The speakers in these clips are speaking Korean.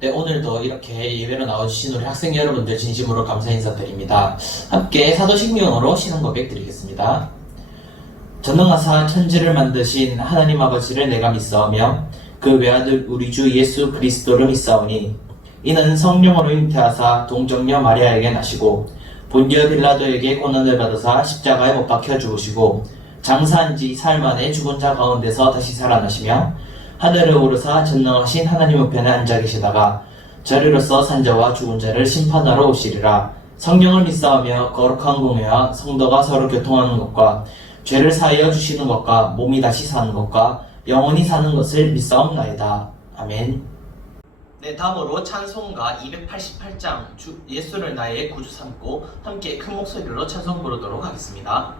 네, 오늘도 이렇게 예배로 나와주신 우리 학생 여러분들 진심으로 감사 인사드립니다. 함께 사도신경으로 신앙 고백 드리겠습니다. 전능하사 천지를 만드신 하나님 아버지를 내가 믿사오며 그 외아들 우리 주 예수 그리스도를 믿사오니 이는 성령으로 잉태하사 동정녀 마리아에게 나시고 본디오 빌라도에게 고난을 받으사 십자가에 못 박혀 죽으시고 장사한 지 사흘 만에 죽은 자 가운데서 다시 살아나시며 하늘에 오르사 전능하신 하나님 우편에 앉아 계시다가 저리로서 산자와 죽은 자를 심판하러 오시리라. 성령을 믿사오며 거룩한 공회와 성도가 서로 교통하는 것과 죄를 사하여 주시는 것과 몸이 다시 사는 것과 영원히 사는 것을 믿사옵나이다. 아멘. 네, 다음으로 찬송가 288장 예수를 나의 구주 삼고 함께 큰 목소리로 찬송 부르도록 하겠습니다.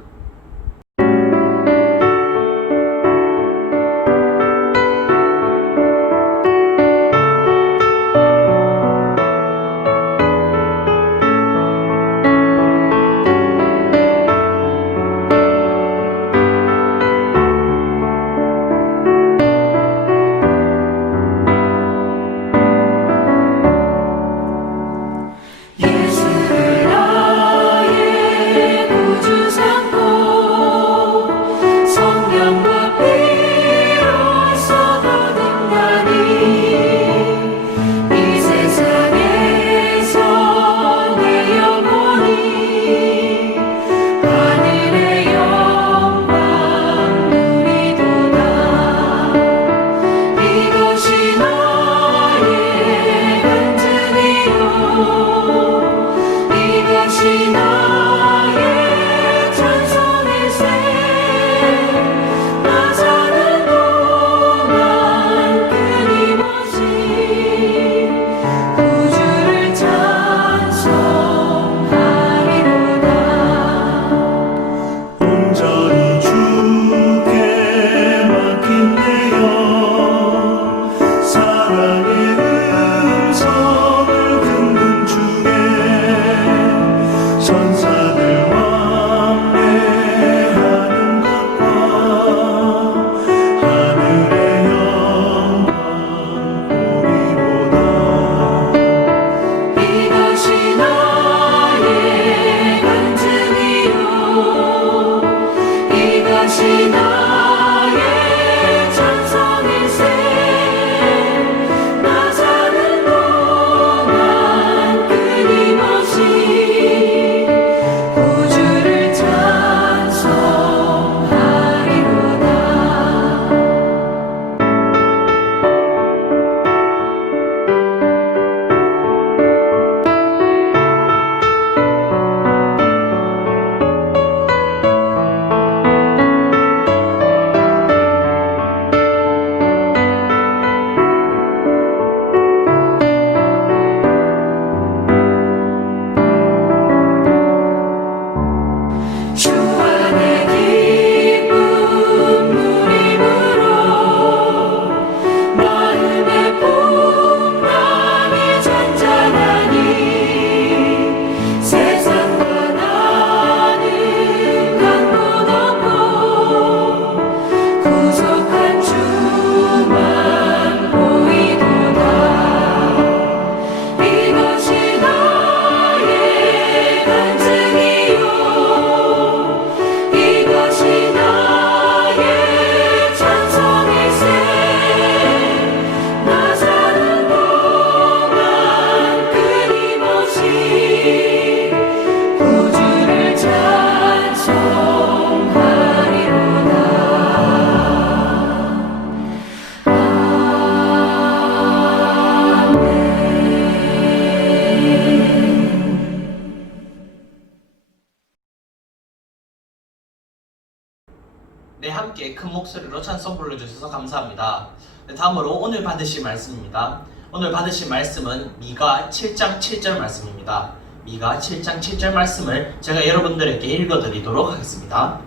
네, 함께 큰 목소리로 찬송 불러주셔서 감사합니다. 네, 다음으로 오늘 받으실 말씀입니다. 오늘 받으실 말씀은 미가 7장 7절 말씀입니다. 미가 7장 7절 말씀을 제가 여러분들에게 읽어드리도록 하겠습니다.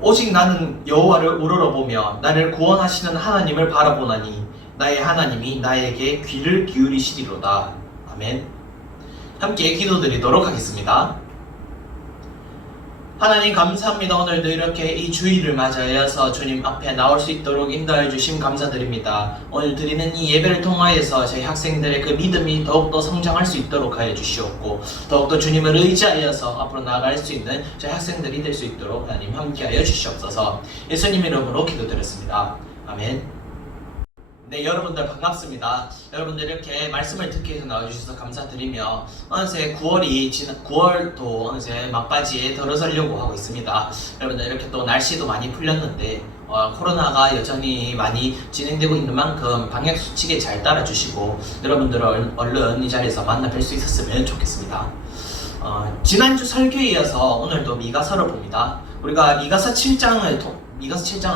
오직 나는 여호와를 우러러보며 나를 구원하시는 하나님을 바라보나니 나의 하나님이 나에게 귀를 기울이시리로다. 아멘. 함께 기도드리도록 하겠습니다. 하나님 감사합니다. 오늘도 이렇게 이 주일을 맞이하여서 주님 앞에 나올 수 있도록 인도해 주심 감사드립니다. 오늘 드리는 이 예배를 통하여서 저희 학생들의 그 믿음이 더욱더 성장할 수 있도록 하여 주시옵고, 더욱더 주님을 의지하여서 앞으로 나아갈 수 있는 저희 학생들이 될 수 있도록 하나님 함께하여 주시옵소서. 예수님 이름으로 기도드렸습니다. 아멘. 네, 여러분들 반갑습니다. 여러분들 이렇게 말씀을 듣기 위해서 나와주셔서 감사드리며, 어느새 9월도 어느새 막바지에 들어서려고 하고 있습니다. 여러분들 이렇게 또 날씨도 많이 풀렸는데 코로나가 여전히 많이 진행되고 있는 만큼 방역수칙에 잘 따라주시고 여러분들을 얼른 이 자리에서 만나 뵐 수 있었으면 좋겠습니다. 지난주 설교에 이어서 오늘도 미가서를 봅니다. 우리가 미가서 7장을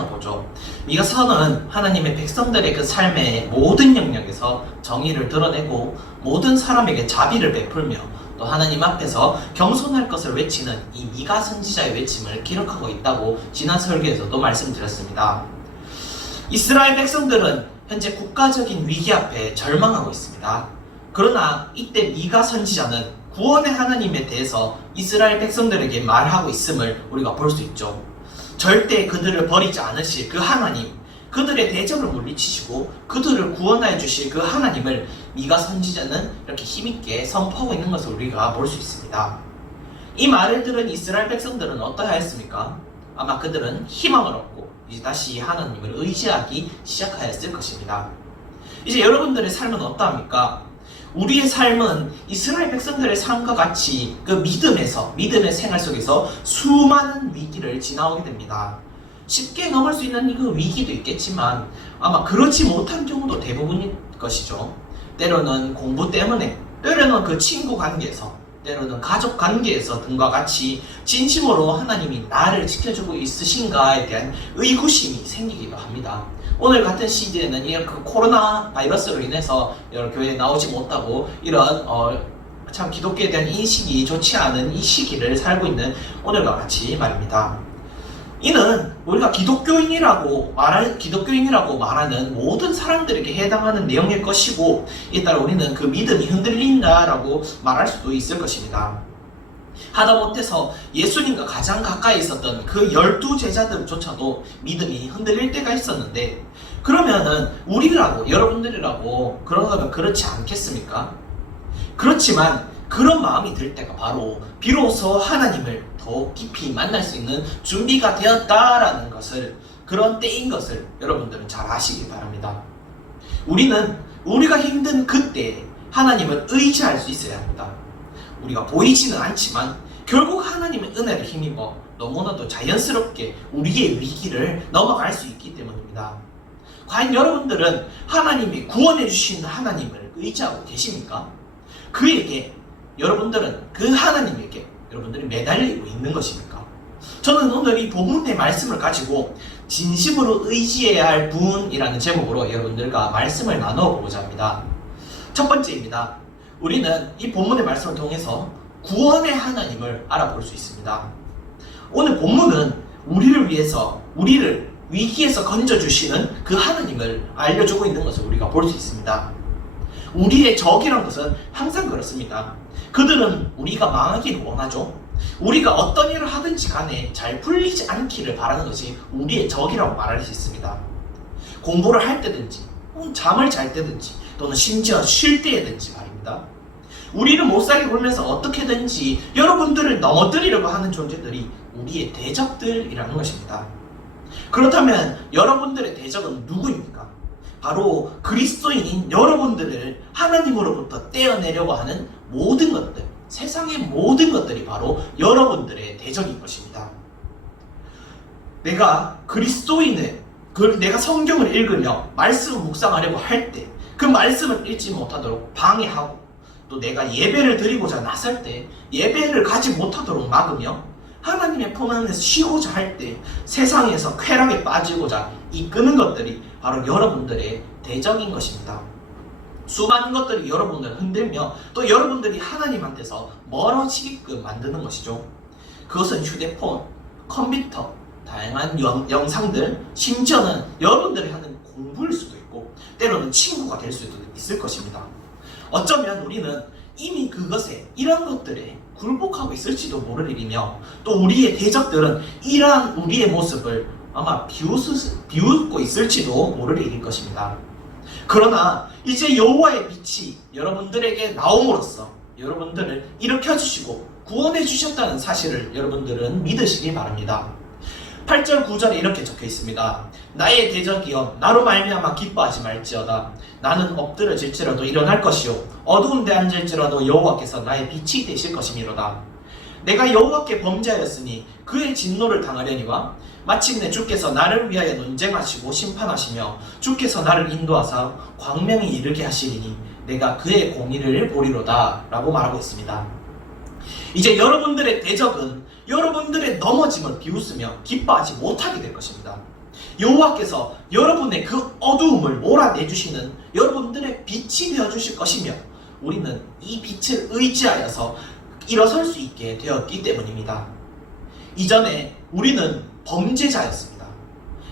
보죠. 미가서는 하나님의 백성들의 그 삶의 모든 영역에서 정의를 드러내고 모든 사람에게 자비를 베풀며 또 하나님 앞에서 겸손할 것을 외치는 이 미가 선지자의 외침을 기록하고 있다고 지난 설교에서도 말씀드렸습니다. 이스라엘 백성들은 현재 국가적인 위기 앞에 절망하고 있습니다. 그러나 이때 미가 선지자는 구원의 하나님에 대해서 이스라엘 백성들에게 말하고 있음을 우리가 볼 수 있죠. 절대 그들을 버리지 않으실 그 하나님, 그들의 대적을 물리치시고 그들을 구원하여 주실 그 하나님을 미가 선지자는 이렇게 힘있게 선포하고 있는 것을 우리가 볼 수 있습니다. 이 말을 들은 이스라엘 백성들은 어떠하였습니까? 아마 그들은 희망을 얻고 이제 다시 하나님을 의지하기 시작하였을 것입니다. 이제 여러분들의 삶은 어떠합니까? 우리의 삶은 이스라엘 백성들의 삶과 같이 그 믿음의 생활 속에서 수많은 위기를 지나오게 됩니다. 쉽게 넘을 수 있는 그 위기도 있겠지만 아마 그렇지 못한 경우도 대부분일 것이죠. 때로는 공부 때문에, 때로는 그 친구 관계에서, 때로는 가족 관계에서 등과 같이 진심으로 하나님이 나를 지켜주고 있으신가에 대한 의구심이 생기기도 합니다. 오늘 같은 시기에는 이런 그 코로나 바이러스로 인해서 교회에 나오지 못하고 이런 참 기독교에 대한 인식이 좋지 않은 이 시기를 살고 있는 오늘과 같이 말입니다. 이는 우리가 기독교인이라고 말하는 모든 사람들에게 해당하는 내용일 것이고, 이에 따라 우리는 그 믿음이 흔들린다라고 말할 수도 있을 것입니다. 하다못해서 예수님과 가장 가까이 있었던 그 12제자들조차도 믿음이 흔들릴 때가 있었는데, 그러면은 여러분들이라고 그러면 그렇지 않겠습니까? 그렇지만 그런 마음이 들 때가 바로 비로소 하나님을 더 깊이 만날 수 있는 준비가 되었다라는 것을, 그런 때인 것을 여러분들은 잘 아시기 바랍니다. 우리가 힘든 그때 하나님을 의지할 수 있어야 합니다. 우리가 보이지는 않지만 결국 하나님의 은혜를 힘입어 너무나도 자연스럽게 우리의 위기를 넘어갈 수 있기 때문입니다. 과연 여러분들은 하나님이 구원해 주시는 하나님을 의지하고 계십니까? 여러분들은 그 하나님에게 여러분들이 매달리고 있는 것입니까? 저는 오늘 이 본문의 말씀을 가지고 진심으로 의지해야 할 분이라는 제목으로 여러분들과 말씀을 나누어 보고자 합니다. 첫 번째입니다. 우리는 이 본문의 말씀을 통해서 구원의 하나님을 알아볼 수 있습니다. 오늘 본문은 우리를 위기에서 건져주시는 그 하나님을 알려주고 있는 것을 우리가 볼 수 있습니다. 우리의 적이란 것은 항상 그렇습니다. 그들은 우리가 망하기를 원하죠. 우리가 어떤 일을 하든지 간에 잘 풀리지 않기를 바라는 것이 우리의 적이라고 말할 수 있습니다. 공부를 할 때든지, 잠을 잘 때든지, 또는 심지어 쉴 때든지 말입니다. 우리를 못살게 굴면서 어떻게든지 여러분들을 넘어뜨리려고 하는 존재들이 우리의 대적들이라는 것입니다. 그렇다면 여러분들의 대적은 누구입니까? 바로 그리스도인인 여러분들을 하나님으로부터 떼어내려고 하는 모든 것들, 세상의 모든 것들이 바로 여러분들의 대적인 것입니다. 내가 내가 성경을 읽으며 말씀을 묵상하려고 할 때 그 말씀을 읽지 못하도록 방해하고, 또 내가 예배를 드리고자 나설 때 예배를 가지 못하도록 막으며, 하나님의 품 안에서 쉬고자 할 때 세상에서 쾌락에 빠지고자 이끄는 것들이 바로 여러분들의 대적인 것입니다. 수많은 것들이 여러분들을 흔들며 또 여러분들이 하나님한테서 멀어지게끔 만드는 것이죠. 그것은 휴대폰, 컴퓨터, 다양한 영상들, 심지어는 여러분들이 하는 공부일 수도 있고 때로는 친구가 될 수도 있을 것입니다. 어쩌면 우리는 이미 그것에 이런 것들에 굴복하고 있을지도 모를 일이며, 또 우리의 대적들은 이러한 우리의 모습을 아마 비웃고 있을지도 모를 일일 것입니다. 그러나 이제 여호와의 빛이 여러분들에게 나옴으로써 여러분들을 일으켜 주시고 구원해 주셨다는 사실을 여러분들은 믿으시기 바랍니다. 8절 9절에 이렇게 적혀 있습니다. 나의 대적이여 나로 말미암아 기뻐하지 말지어다. 나는 엎드러질지라도 일어날 것이요 어두운 데 앉을지라도 여호와께서 나의 빛이 되실 것이미로다. 내가 여호와께 범죄하였으니 그의 진노를 당하려니와 마침내 주께서 나를 위하여 논쟁하시고 심판하시며 주께서 나를 인도하사 광명에 이르게 하시리니 내가 그의 공의를 보리로다 라고 말하고 있습니다. 이제 여러분들의 대적은 여러분들의 넘어짐을 비웃으며 기뻐하지 못하게 될 것입니다. 여호와께서 여러분의 그 어두움을 몰아내주시는 여러분들의 빛이 되어주실 것이며 우리는 이 빛을 의지하여서 일어설 수 있게 되었기 때문입니다. 이전에 우리는 범죄자였습니다.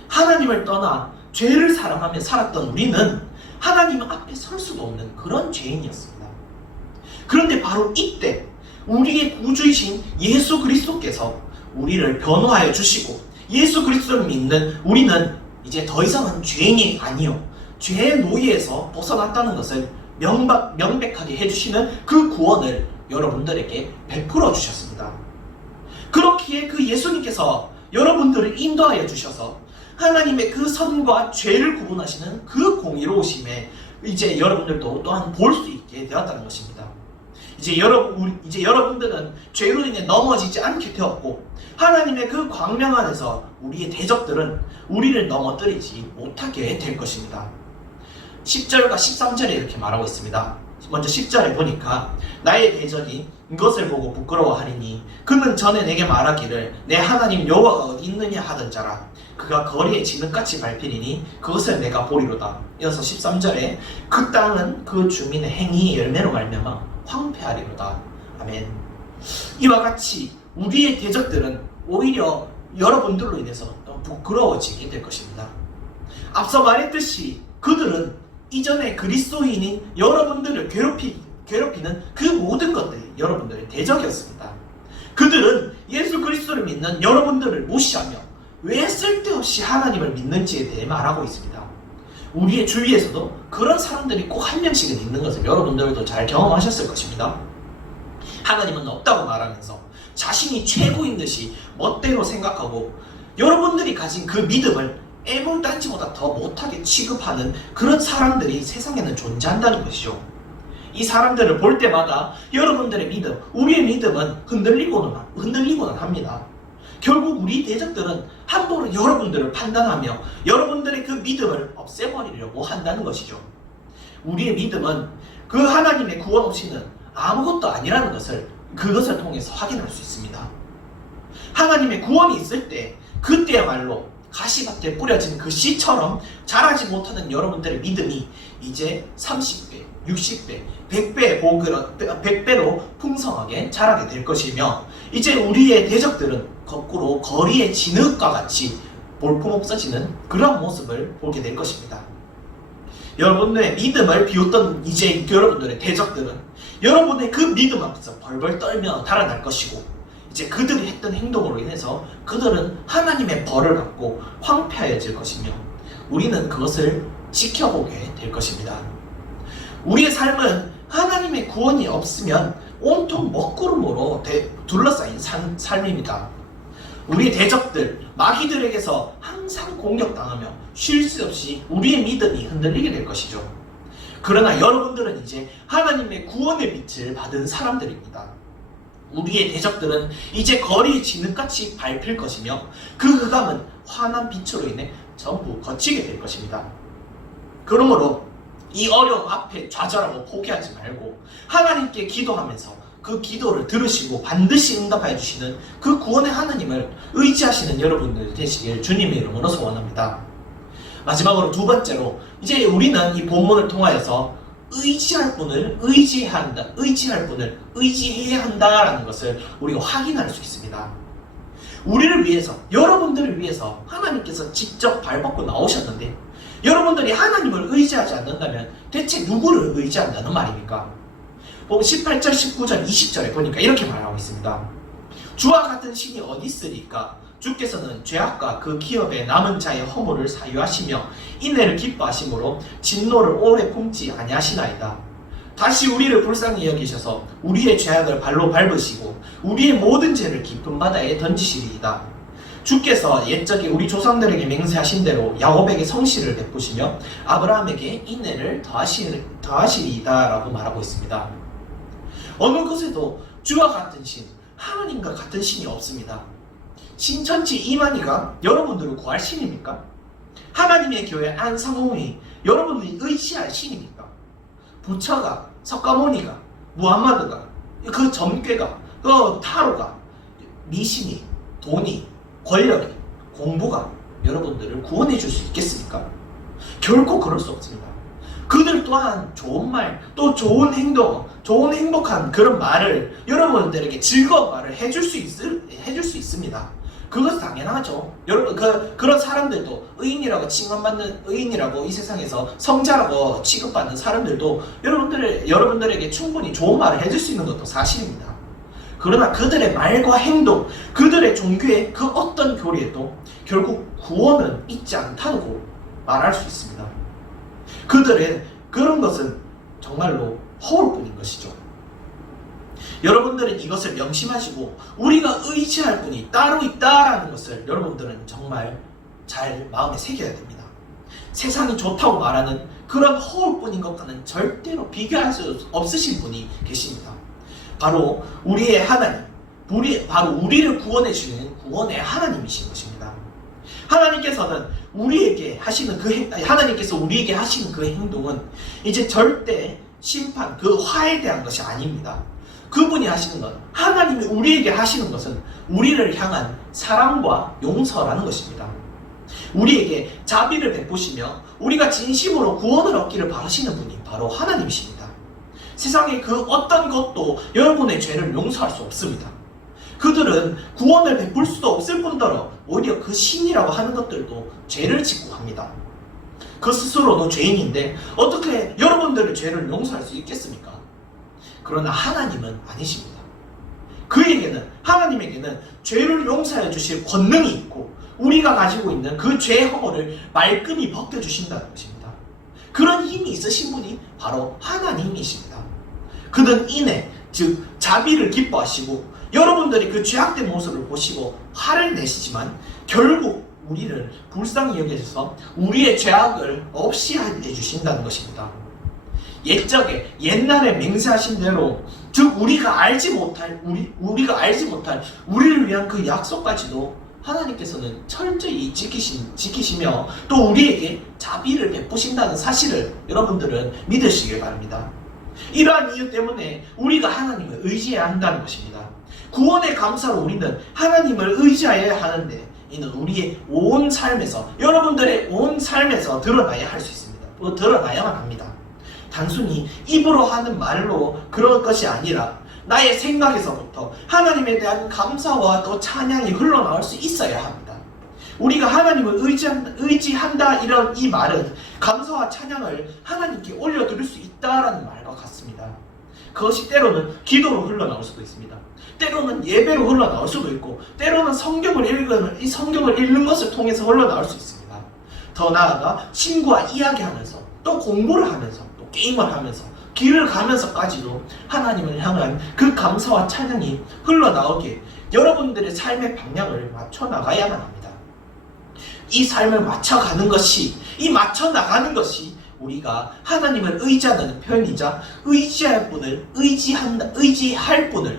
하나님을 떠나 죄를 사랑하며 살았던 우리는 하나님 앞에 설 수도 없는 그런 죄인이었습니다. 그런데 바로 이때 우리의 구주이신 예수 그리스도께서 우리를 변호하여 주시고 예수 그리스도를 믿는 우리는 이제 더 이상은 죄인이 아니요 죄의 노예에서 벗어났다는 것을 명백하게 해주시는 그 구원을 여러분들에게 베풀어 주셨습니다. 그렇기에 그 예수님께서 여러분들을 인도하여 주셔서 하나님의 그 선과 죄를 구분하시는 그 공의로우심에 이제 여러분들도 또한 볼 수 있게 되었다는 것입니다. 이제 여러분들은 죄로 인해 넘어지지 않게 되었고 하나님의 그 광명 안에서 우리의 대적들은 우리를 넘어뜨리지 못하게 될 것입니다. 10절과 13절에 이렇게 말하고 있습니다. 먼저 10절에 보니까 나의 대적이 이것을 보고 부끄러워하리니 그는 전에 내게 말하기를 내 하나님 여호와가 어디 있느냐 하던 자라. 그가 거리에 진흙같이 밟히리니 그것을 내가 보리로다. 이어서 13절에 그 땅은 그 주민의 행위의 열매로 말미암아 황폐하리로다. 아멘. 이와 같이 우리의 대적들은 오히려 여러분들로 인해서 부끄러워지게 될 것입니다. 앞서 말했듯이 그들은 이전에 그리스도인인 여러분들을 괴롭히는 그 모든 것들이 여러분들의 대적이었습니다. 그들은 예수 그리스도를 믿는 여러분들을 무시하며 왜 쓸데없이 하나님을 믿는지에 대해 말하고 있습니다. 우리의 주위에서도 그런 사람들이 꼭 한 명씩은 있는 것을 여러분들도 잘 경험하셨을 것입니다. 하나님은 없다고 말하면서 자신이 최고인 듯이 멋대로 생각하고 여러분들이 가진 그 믿음을 애물단지보다 더 못하게 취급하는 그런 사람들이 세상에는 존재한다는 것이죠. 이 사람들을 볼 때마다 여러분들의 믿음, 우리의 믿음은 흔들리고는 합니다. 결국 우리 대적들은 함부로 여러분들을 판단하며 여러분들의 그 믿음을 없애버리려고 한다는 것이죠. 우리의 믿음은 그 하나님의 구원 없이는 아무것도 아니라는 것을 그것을 통해서 확인할 수 있습니다. 하나님의 구원이 있을 때 그때야말로 가시밭에 뿌려진 그 씨처럼 자라지 못하는 여러분들의 믿음이 이제 30배, 60배, 100배로 풍성하게 자라게 될 것이며 이제 우리의 대적들은 거꾸로 거리의 진흙과 같이 볼품없어지는 그런 모습을 보게 될 것입니다. 여러분들의 믿음을 비웃던 이제 여러분들의 대적들은 여러분의 그 믿음 앞에서 벌벌 떨며 달아날 것이고 이제 그들이 했던 행동으로 인해서 그들은 하나님의 벌을 받고 황폐해질 것이며 우리는 그것을 지켜보게 될 것입니다. 우리의 삶은 하나님의 구원이 없으면 온통 먹구름으로 둘러싸인 삶입니다. 우리의 대적들, 마귀들에게서 항상 공격당하며 쉴 새 없이 우리의 믿음이 흔들리게 될 것이죠. 그러나 여러분들은 이제 하나님의 구원의 빛을 받은 사람들입니다. 우리의 대적들은 이제 거리의 진흙같이 밟힐 것이며 그 흑암은 환한 빛으로 인해 전부 거치게 될 것입니다. 그러므로 이 어려움 앞에 좌절하고 포기하지 말고 하나님께 기도하면서 그 기도를 들으시고 반드시 응답해 주시는 그 구원의 하나님을 의지하시는 여러분들 되시길 주님의 이름으로 소원합니다. 마지막으로 두 번째로 이제 우리는 이 본문을 통하여서 의지할 분을 의지해야 한다라는 것을 우리가 확인할 수 있습니다. 우리를 위해서, 여러분들을 위해서 하나님께서 직접 발벗고 나오셨는데 여러분들이 하나님을 의지하지 않는다면 대체 누구를 의지한다는 말입니까? 18절, 19절, 20절에 보니까 이렇게 말하고 있습니다. 주와 같은 신이 어디 있으리까? 주께서는 죄악과 그 기업에 남은 자의 허물을 사유하시며 인애를 기뻐하심으로 진노를 오래 품지 아니하시나이다. 다시 우리를 불쌍히 여기셔서 우리의 죄악을 발로 밟으시고 우리의 모든 죄를 깊은 바다에 던지시리이다. 주께서 옛적에 우리 조상들에게 맹세하신 대로 야곱에게 성실을 베푸시며 아브라함에게 인애를 더하시리이다 라고 말하고 있습니다. 어느 것에도 주와 같은 신, 하나님과 같은 신이 없습니다. 신천지 이만희가 여러분들을 구할 신입니까? 하나님의 교회 안상홍이 여러분들이 의지할 신입니까? 부처가, 석가모니가, 무함마드가, 그 점괘가, 그 타로가, 미신이, 돈이, 권력이, 공부가 여러분들을 구원해 줄 수 있겠습니까? 결코 그럴 수 없습니다. 그들 또한 좋은 말, 또 좋은 행동, 좋은 행복한 그런 말을 여러분들에게 즐거운 말을 해줄 수 있습니다. 그것은 당연하죠. 여러분 그런 사람들도 의인이라고 칭함받는, 의인이라고 이 세상에서 성자라고 취급받는 사람들도 여러분들에게 충분히 좋은 말을 해줄 수 있는 것도 사실입니다. 그러나 그들의 말과 행동, 그들의 종교의 그 어떤 교리에도 결국 구원은 있지 않다고 말할 수 있습니다. 그들의 그런 것은 정말로 허울뿐인 것이죠. 여러분들은 이것을 명심하시고 우리가 의지할 분이 따로 있다라는 것을 여러분들은 정말 잘 마음에 새겨야 됩니다. 세상이 좋다고 말하는 그런 허울뿐인 것과는 절대로 비교할 수 없으신 분이 계십니다. 바로 우리의 하나님, 바로 우리를 구원해 주시는 구원의 하나님이신 것입니다. 하나님께서 우리에게 하시는 그 행동은 이제 절대 심판, 그 화에 대한 것이 아닙니다. 그분이 하시는 것, 하나님이 우리에게 하시는 것은 우리를 향한 사랑과 용서라는 것입니다. 우리에게 자비를 베푸시며 우리가 진심으로 구원을 얻기를 바라시는 분이 바로 하나님이십니다. 세상의 그 어떤 것도 여러분의 죄를 용서할 수 없습니다. 그들은 구원을 베풀 수도 없을 뿐더러 오히려 그 신이라고 하는 것들도 죄를 짓고 합니다. 그 스스로도 죄인인데 어떻게 여러분들의 죄를 용서할 수 있겠습니까? 그러나 하나님은 아니십니다. 하나님에게는 죄를 용서해 주실 권능이 있고 우리가 가지고 있는 그 죄의 허물을 말끔히 벗겨주신다는 것입니다. 그런 힘이 있으신 분이 바로 하나님이십니다. 그는 인애, 즉 자비를 기뻐하시고 여러분들이 그 죄악된 모습을 보시고 화를 내시지만 결국 우리를 불쌍히 여기셔서 우리의 죄악을 없이 해주신다는 것입니다. 옛날에 맹세하신 대로, 즉 우리가 알지 못할 우리를 위한 그 약속까지도 하나님께서는 철저히 지키시며 또 우리에게 자비를 베푸신다는 사실을 여러분들은 믿으시길 바랍니다. 이러한 이유 때문에 우리가 하나님을 의지해야 한다는 것입니다. 구원의 감사로 우리는 하나님을 의지해야 하는데 이는 우리의 온 삶에서, 여러분들의 온 삶에서 드러나야 할 수 있습니다. 드러나야만 합니다. 단순히 입으로 하는 말로 그럴 것이 아니라 나의 생각에서부터 하나님에 대한 감사와 또 찬양이 흘러나올 수 있어야 합니다. 우리가 하나님을 의지한다 이런 이 말은 감사와 찬양을 하나님께 올려드릴 수 있다라는 말과 같습니다. 그것이 때로는 기도로 흘러나올 수도 있습니다. 때로는 예배로 흘러나올 수도 있고 때로는 성경을 읽는 것을 통해서 흘러나올 수 있습니다. 더 나아가 친구와 이야기하면서 또 공부를 하면서 또 게임을 하면서 길을 가면서까지도 하나님을 향한 그 감사와 찬양이 흘러나오게 여러분들의 삶의 방향을 맞춰 나가야만 합니다. 이 삶을 맞춰나가는 것이 우리가 하나님을 의지하는 표현이자 의지할 분을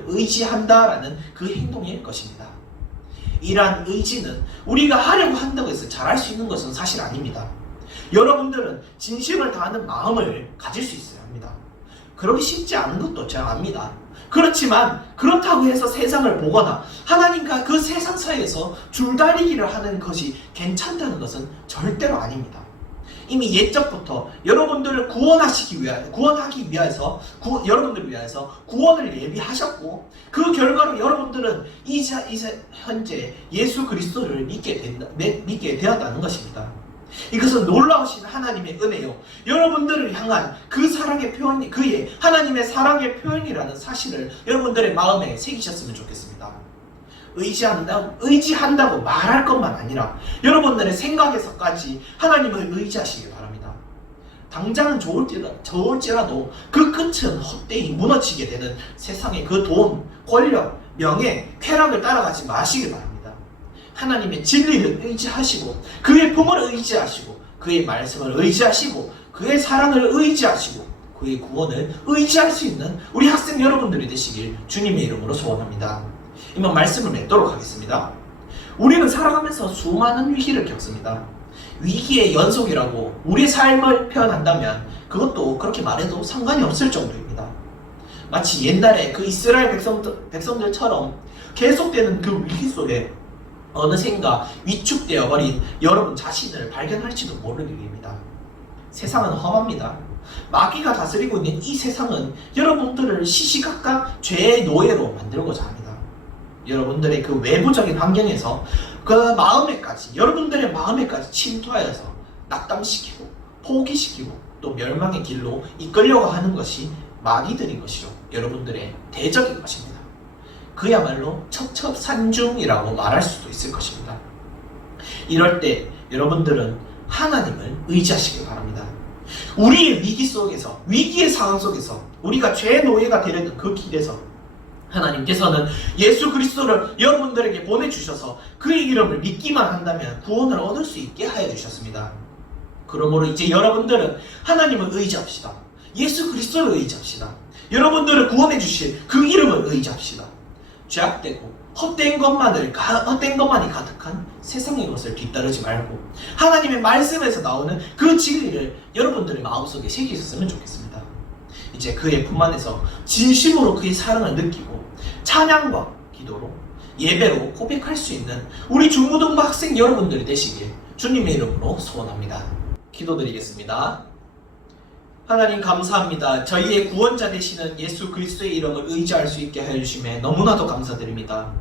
의지한다라는 그 행동일 것입니다. 이러한 의지는 우리가 하려고 한다고 해서 잘할 수 있는 것은 사실 아닙니다. 여러분들은 진심을 다하는 마음을 가질 수 있어야 합니다. 그러기 쉽지 않은 것도 제가 압니다. 그렇지만 그렇다고 해서 세상을 보거나 하나님과 그 세상 사이에서 줄다리기를 하는 것이 괜찮다는 것은 절대로 아닙니다. 이미 옛적부터 여러분들을 구원하기 위해서 여러분들을 위해서 구원을 예비하셨고 그 결과로 여러분들은 현재 예수 그리스도를 믿게 되었다는 것입니다. 이것은 놀라우신 하나님의 은혜요. 여러분들을 향한 그 사랑의 표현, 그의 하나님의 사랑의 표현이라는 사실을 여러분들의 마음에 새기셨으면 좋겠습니다. 의지한다고 말할 것만 아니라 여러분들의 생각에서까지 하나님을 의지하시기 바랍니다. 당장은 좋을지라도 그 끝은 헛되이 무너지게 되는 세상의 그 돈, 권력, 명예, 쾌락을 따라가지 마시기 바랍니다. 하나님의 진리를 의지하시고 그의 품을 의지하시고 그의 말씀을 의지하시고 그의 사랑을 의지하시고 그의 구원을 의지할 수 있는 우리 학생 여러분들이 되시길 주님의 이름으로 소원합니다. 이만 말씀을 맺도록 하겠습니다. 우리는 살아가면서 수많은 위기를 겪습니다. 위기의 연속이라고 우리의 삶을 표현한다면 그것도 그렇게 말해도 상관이 없을 정도입니다. 마치 옛날에 그 이스라엘 백성들처럼 계속되는 그 위기 속에 어느샌가 위축되어 버린 여러분 자신을 발견할지도 모를 일입니다. 세상은 험합니다. 마귀가 다스리고 있는 이 세상은 여러분들을 시시각각 죄의 노예로 만들고자 합니다. 여러분들의 그 외부적인 환경에서 그 마음에까지, 여러분들의 마음에까지 침투하여서 낙담시키고 포기시키고 또 멸망의 길로 이끌려고 하는 것이 마귀들인 것이죠. 여러분들의 대적인 것입니다. 그야말로 첩첩산중이라고 말할 수도 있을 것입니다. 이럴 때 여러분들은 하나님을 의지하시기 바랍니다. 우리의 위기 속에서, 위기의 상황 속에서 우리가 죄의 노예가 되려는 그 길에서 하나님께서는 예수 그리스도를 여러분들에게 보내주셔서 그의 이름을 믿기만 한다면 구원을 얻을 수 있게 하여 주셨습니다. 그러므로 이제 여러분들은 하나님을 의지합시다. 예수 그리스도를 의지합시다. 여러분들을 구원해 주실 그 이름을 의지합시다. 죄악되고 헛된 것만이 가득한 세상의 것을 뒤따르지 말고 하나님의 말씀에서 나오는 그 진리를 여러분들의 마음속에 새기셨으면 좋겠습니다. 이제 그의 품 안에서 진심으로 그의 사랑을 느끼고 찬양과 기도로 예배로 고백할 수 있는 우리 중고등부 학생 여러분들이 되시길 주님의 이름으로 소원합니다. 기도드리겠습니다. 하나님 감사합니다. 저희의 구원자 되시는 예수 그리스도의 이름을 의지할 수 있게 하여 주심에 너무나도 감사드립니다.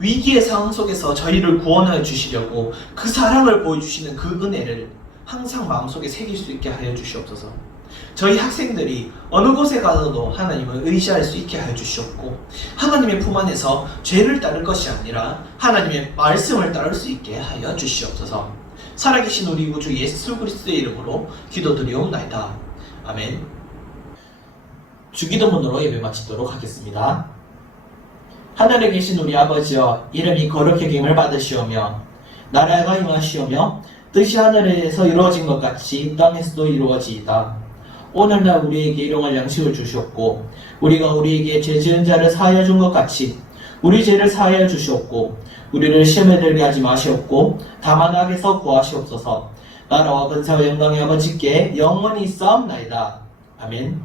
위기의 상황 속에서 저희를 구원하여 주시려고 그 사랑을 보여주시는 그 은혜를 항상 마음속에 새길 수 있게 하여 주시옵소서. 저희 학생들이 어느 곳에 가서도 하나님을 의지할 수 있게 하여 주시옵고 하나님의 품 안에서 죄를 따를 것이 아니라 하나님의 말씀을 따를 수 있게 하여 주시옵소서. 살아계신 우리 구주 예수 그리스도의 이름으로 기도드리옵나이다. 아멘. 주기도문으로 예배 마치도록 하겠습니다. 하늘에 계신 우리 아버지여, 이름이 거룩히 여김을 받으시오며 나라가 임하시오며 뜻이 하늘에서 이루어진 것 같이 땅에서도 이루어지이다. 오늘날 우리에게 일용할 양식을 주시옵고 우리가 우리에게 죄 지은 자를 사하여 준 것 같이 우리 죄를 사하여 주시옵고 우리를 시험에 들게 하지 마시옵고 다만 악에서 구하시옵소서. 나라와 근사와 영광의 아버지께 영원히 있사옵나이다. 아멘.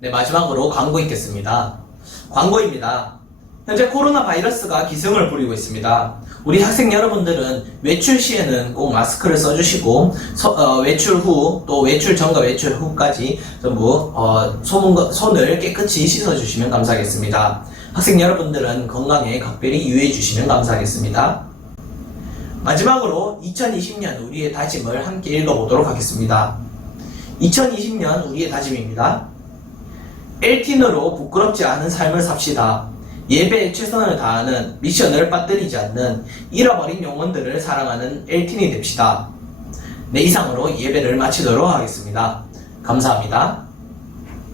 네, 마지막으로 광고 있겠습니다. 광고입니다. 현재 코로나 바이러스가 기승을 부리고 있습니다. 우리 학생 여러분들은 외출 시에는 꼭 마스크를 써주시고 외출 후 또 외출 전과 외출 후까지 전부 손을 깨끗이 씻어주시면 감사하겠습니다. 학생 여러분들은 건강에 각별히 유의해 주시면 감사하겠습니다. 마지막으로 2020년 우리의 다짐을 함께 읽어보도록 하겠습니다. 2020년 우리의 다짐입니다. LTN으로 부끄럽지 않은 삶을 삽시다. 예배에 최선을 다하는, 미션을 빠뜨리지 않는, 잃어버린 영혼들을 사랑하는 LTN이 됩시다. 네, 이상으로 예배를 마치도록 하겠습니다. 감사합니다.